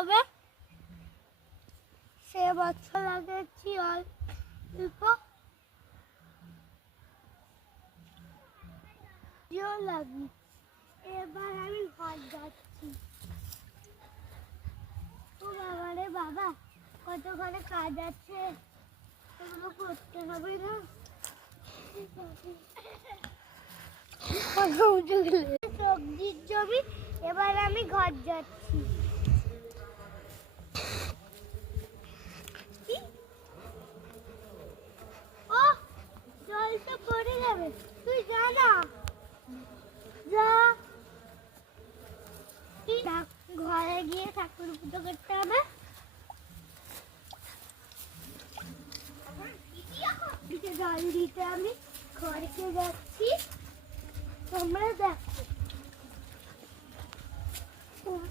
হবে। সে বছর লাগাচ্ছি অল্প লাগি। এবার আমি ঘর যাচ্ছি। ও বাবা রে বাবা, কত ঘরে কাজ আছে, এগুলো করতে হবে না। সবজির জমি, এবার আমি ঘর যাচ্ছি। ও জলটা পড়ে যাবে, তুই যা না, যা। ঘরে গিয়ে ঠাকুর পুজো করতে হবে। জল দিতে আমি ঘরে যাচ্ছি, তোমরা দেখো।